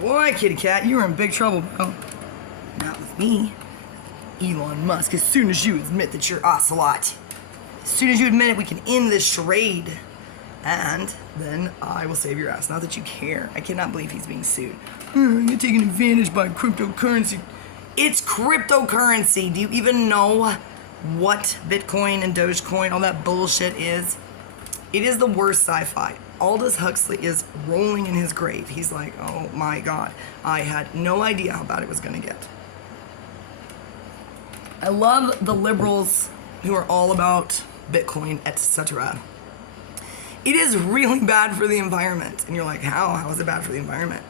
Boy, kitty cat, you are in big trouble, bro. Not with me. Elon Musk, as soon as you admit that you're ocelot, as soon as you admit it, we can end this charade. And then I will save your ass. Not that you care. I cannot believe he's being sued. You're taking advantage by cryptocurrency. It's cryptocurrency. Do you even know what Bitcoin and Dogecoin, all that bullshit is? It is the worst sci-fi. Aldous Huxley is rolling in his grave. He's like, oh my God, I had no idea how bad it was gonna get. I love the liberals who are all about Bitcoin, etc. It is really bad for the environment. And you're like, how? How is it bad for the environment?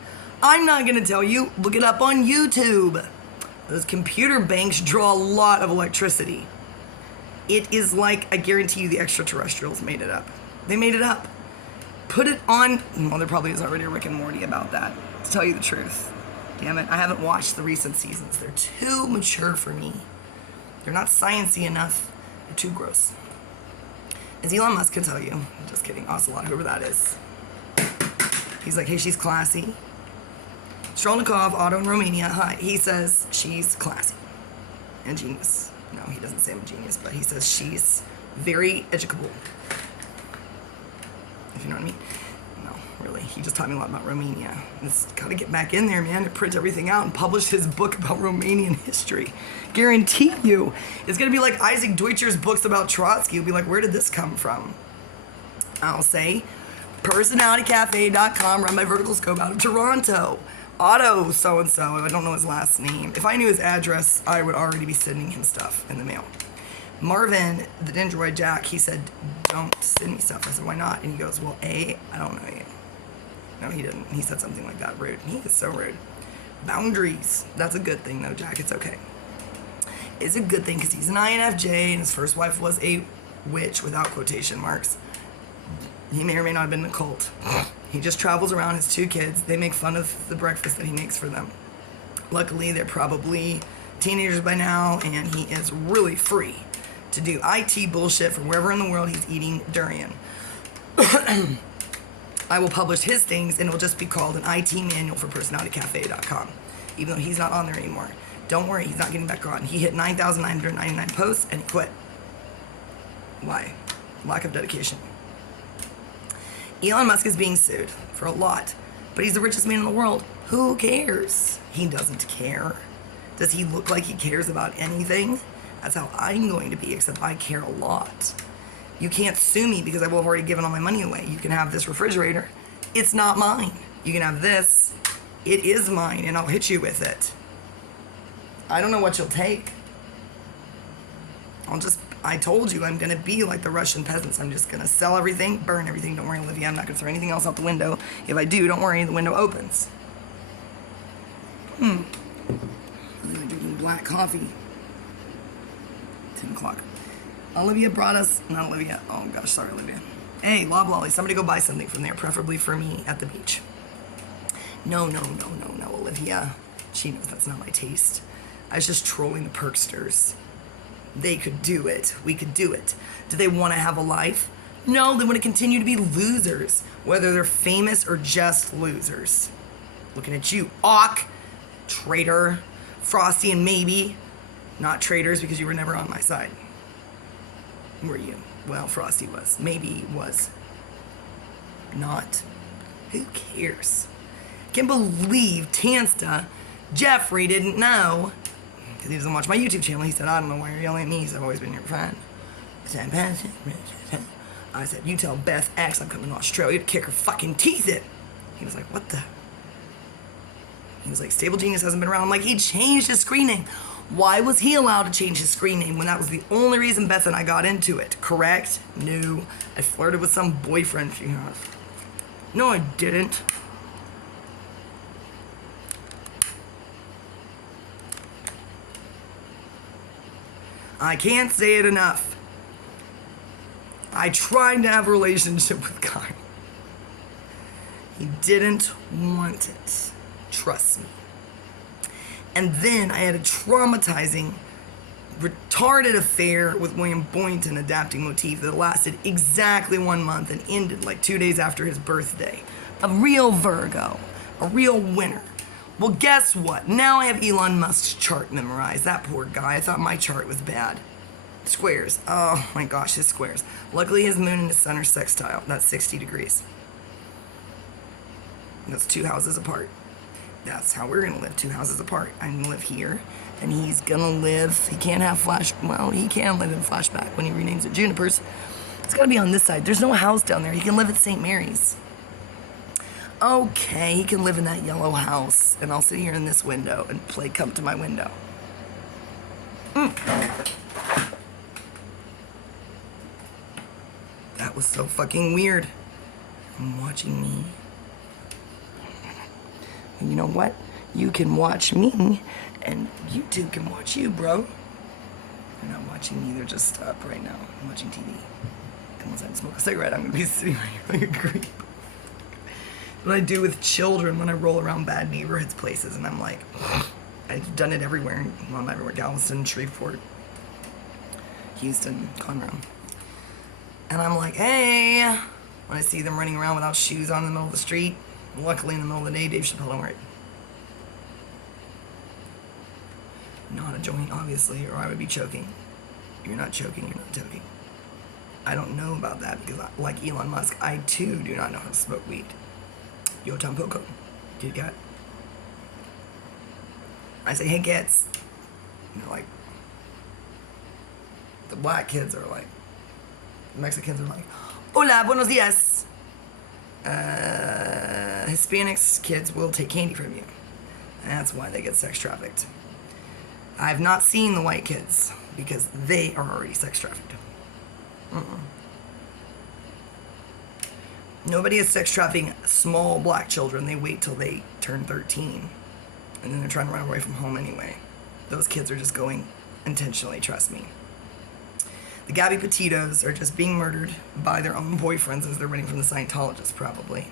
I'm not gonna tell you. Look it up on YouTube. Those computer banks draw a lot of electricity. It is like, I guarantee you the extraterrestrials made it up. They made it up. Put it on, well, there probably is already a Rick and Morty about that, to tell you the truth. Damn it, I haven't watched the recent seasons. They're too mature for me. They're not sciencey enough. They're too gross. As Elon Musk can tell you, just kidding, Ocelot, whoever that is. He's like, hey, she's classy. Strelnikov, Otto in Romania, hi. He says she's classy and genius. No, he doesn't say I'm a genius, but he says she's very educable. If you know what I mean. No, really. He just taught me a lot about Romania. It's gotta get back in there, man, to print everything out and publish his book about Romanian history. Guarantee you. It's gonna be like Isaac Deutscher's books about Trotsky. You'll be like, where did this come from? I'll say, personalitycafe.com, run by Vertical Scope out of Toronto. Otto so-and-so, I don't know his last name. If I knew his address, I would already be sending him stuff in the mail. Marvin, the Dendroid Jack, he said, don't send me stuff. I said, why not? And he goes, well, I don't know you. No, he didn't. He said something like that. Rude. He is so rude. Boundaries. That's a good thing, though, Jack. It's okay. It's a good thing because he's an INFJ and his first wife was a witch without quotation marks. He may or may not have been in a cult. He just travels around his 2 kids. They make fun of the breakfast that he makes for them. Luckily, they're probably teenagers by now, and he is really free to do IT bullshit from wherever in the world he's eating durian. I will publish his things, and it will just be called an IT manual for personalitycafe.com, even though he's not on there anymore. Don't worry, he's not getting back on. He hit 9,999 posts, and he quit. Why? Lack of dedication. Elon Musk is being sued for a lot, but he's the richest man in the world. Who cares? He doesn't care. Does he look like he cares about anything? That's how I'm going to be, except I care a lot. You can't sue me because I will have already given all my money away. You can have this refrigerator. It's not mine. You can have this. It is mine, and I'll hit you with it. I don't know what you'll take. I told you I'm going to be like the Russian peasants. I'm just going to sell everything, burn everything. Don't worry, Olivia. I'm not going to throw anything else out the window. If I do, don't worry, the window opens. I'm drinking black coffee. 10 o'clock. Olivia brought us, not Olivia, oh gosh, sorry Olivia. Hey, Lob Lolly, somebody go buy something from there, preferably for me at the beach. No, Olivia. She knows that's not my taste. I was just trolling the Perksters. They could do it. We could do it. Do they want to have a life? No, they want to continue to be losers, whether they're famous or just losers. Looking at you, Auk, traitor, Frosty and Maybe. Not traitors because you were never on my side. Were you? Well, Frosty was. Maybe was. Not. Who cares? Can't believe Tansta, Jeffrey didn't know, because he doesn't watch my YouTube channel. He said, I don't know why you're yelling at me. He said, I've always been your friend. I said, you tell Beth X I'm coming to Australia to kick her fucking teeth in. He was like, what the? He was like, Stable Genius hasn't been around. I'm like, he changed his screen name. Why was he allowed to change his screen name when that was the only reason Beth and I got into it? Correct? No. I flirted with some boyfriend she has. No, I didn't. I can't say it enough. I tried to have a relationship with Guy. He didn't want it. Trust me. And then I had a traumatizing, retarded affair with William Boynton adapting motif that lasted exactly 1 month and ended like 2 days after his birthday. A real Virgo, a real winner. Well, guess what? Now I have Elon Musk's chart memorized. That poor guy. I thought my chart was bad. Squares. Oh my gosh, his squares. Luckily, his moon and his sun are sextile. That's 60 degrees. That's 2 houses apart. That's how we're gonna live, 2 houses apart. I'm gonna live here, and he's gonna live, he can't have he can live in flashback when he renames it Junipers. It's gotta be on this side. There's no house down there. He can live at St. Mary's. Okay, he can live in that yellow house, and I'll sit here in this window and play Come to My Window. That was so fucking weird. I'm watching me. And you know what? You can watch me, and YouTube can watch you, bro. They're not watching me, they're just up right now. I'm watching TV. Come inside and smoke a cigarette, I'm gonna be sitting right here like a creep. What I do with children when I roll around bad neighborhoods places, and I'm like, I've done it everywhere. Well, not everywhere. Galveston, Shreveport, Houston, Conroe. And I'm like, hey, when I see them running around without shoes on in the middle of the street, luckily in the middle of the day, Dave Chappelle don't worry. Not a joint, obviously, or I would be choking. You're not choking, you're not choking. I don't know about that because, like Elon Musk, I too do not know how to smoke weed. Yo tampoco, Kit Kat. I say, hey kids. And they're like, the black kids are like, the Mexicans are like, hola, buenos dias. Hispanics kids will take candy from you. And that's why they get sex trafficked. I've not seen the white kids because they are already sex trafficked. Nobody is sex trafficking small black children. They wait till they turn 13. And then they're trying to run away from home anyway. Those kids are just going intentionally, trust me. The Gabby Petitos are just being murdered by their own boyfriends as they're running from the Scientologists, probably.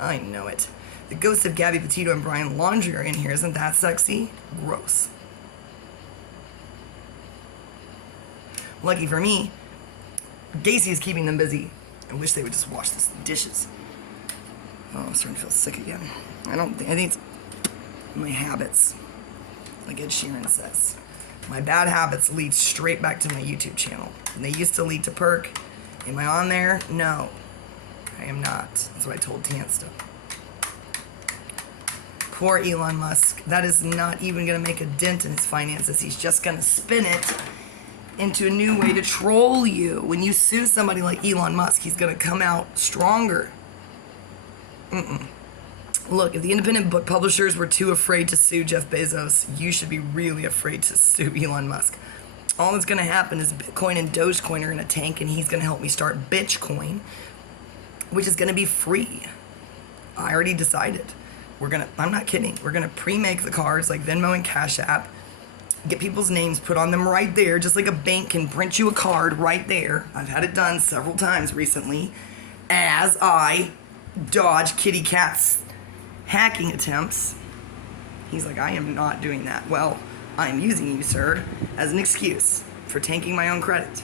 I know it. The ghosts of Gabby Petito and Brian Laundrie are in here. Isn't that sexy? Gross. Lucky for me, Gacy is keeping them busy. I wish they would just wash the dishes. Oh, I'm starting to feel sick again. I think it's my habits. Like Ed Sheeran says. My bad habits lead straight back to my YouTube channel. And they used to lead to Perk. Am I on there? No. I am not. That's what I told Tansta. Poor Elon Musk. That is not even going to make a dent in his finances. He's just going to spin it into a new way to troll you. When you sue somebody like Elon Musk, he's going to come out stronger. Look, if the independent book publishers were too afraid to sue Jeff Bezos, you should be really afraid to sue Elon Musk. All that's going to happen is Bitcoin and Dogecoin are in a tank, and he's going to help me start Bitcoin, which is going to be free. I already decided. I'm not kidding. We're going to pre-make the cards like Venmo and Cash App, get people's names put on them right there, just like a bank can print you a card right there. I've had it done several times recently as I dodge Kitty Cat's hacking attempts. He's like, I am not doing that. Well, I am using you, sir, as an excuse for tanking my own credit.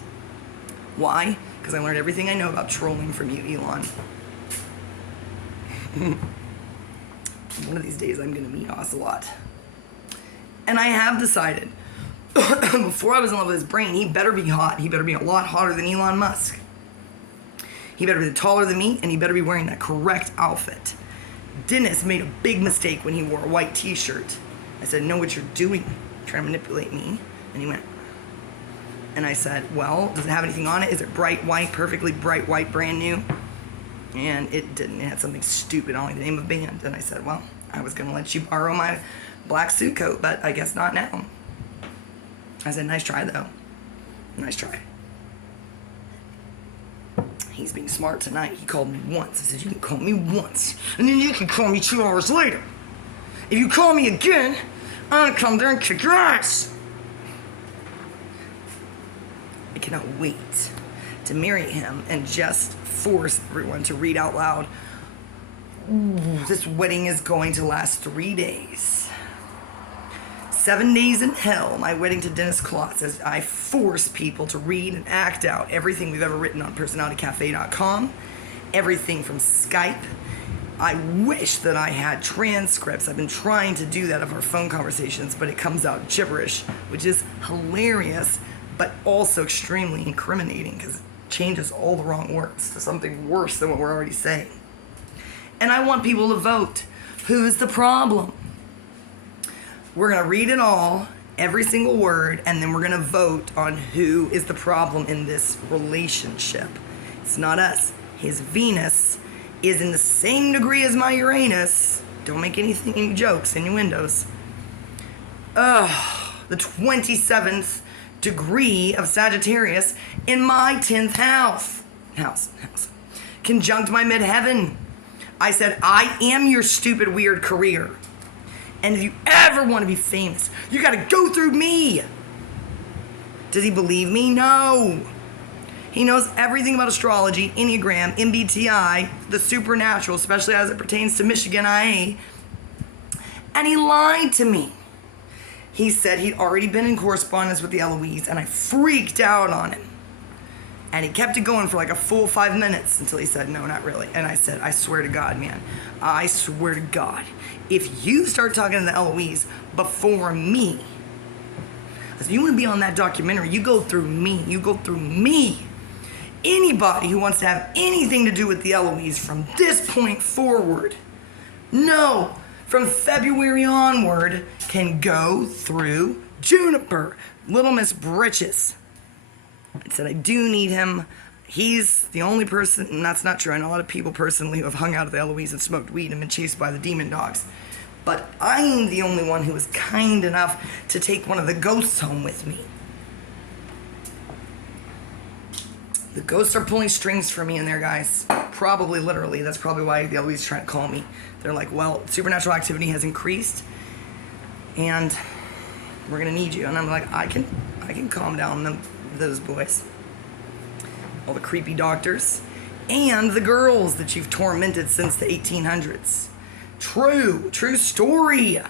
Why? Because I learned everything I know about trolling from you, Elon. One of these days I'm going to meet Ocelot. And I have decided, before I was in love with his brain, he better be hot. He better be a lot hotter than Elon Musk. He better be taller than me, and he better be wearing that correct outfit. Dennis made a big mistake when he wore a white t-shirt. I said, know what you're doing, trying to manipulate me. And he went, and I said, well, does it have anything on it? Is it bright white, perfectly bright white, brand new? And it didn't. It had something stupid on, like the name of a band. And I said, well, I was going to let you borrow my black suit coat, but I guess not now. I said, nice try, though. Nice try. He's being smart tonight. He called me once. I said, you can call me once, and then you can call me 2 hours later. If you call me again, I'm gonna come there and kick your ass. I cannot wait to marry him and just force everyone to read out loud, this wedding is going to last 3 days. 7 days in hell, my wedding to Dennis Klotz, as I force people to read and act out everything we've ever written on personalitycafe.com, everything from Skype, I wish that I had transcripts. I've been trying to do that of our phone conversations, but it comes out gibberish, which is hilarious, but also extremely incriminating because it changes all the wrong words to something worse than what we're already saying. And I want people to vote. Who's the problem? We're going to read it all, every single word, and then we're going to vote on who is the problem in this relationship. It's not us. His Venus is in the same degree as my Uranus. Don't make any jokes, innuendos. The 27th degree of Sagittarius in my 10th house. Conjunct my midheaven. I said, I am your stupid, weird career. And if you ever want to be famous, you got to go through me. Does he believe me? No. He knows everything about astrology, Enneagram, MBTI, the supernatural, especially as it pertains to Michigan IA. And he lied to me. He said he'd already been in correspondence with the Eloise, and I freaked out on him. And he kept it going for like a full 5 minutes until he said, no, not really. And I said, I swear to God, man, I swear to God, if you start talking to the Eloise before me, if you want to be on that documentary, you go through me. You go through me. Anybody who wants to have anything to do with the Eloise from this point forward, no, from February onward, can go through Juniper, Little Miss Britches. I said, I do need him. He's the only person, and that's not true. I know a lot of people personally who have hung out at the Eloise and smoked weed and been chased by the demon dogs. But I'm the only one who was kind enough to take one of the ghosts home with me. The ghosts are pulling strings for me in there, guys. Probably literally. That's probably why the Eloise trying to call me. They're like, well, supernatural activity has increased, and we're gonna need you. And I'm like, I can calm down those boys. All the creepy doctors and the girls that you've tormented since the 1800s. True story.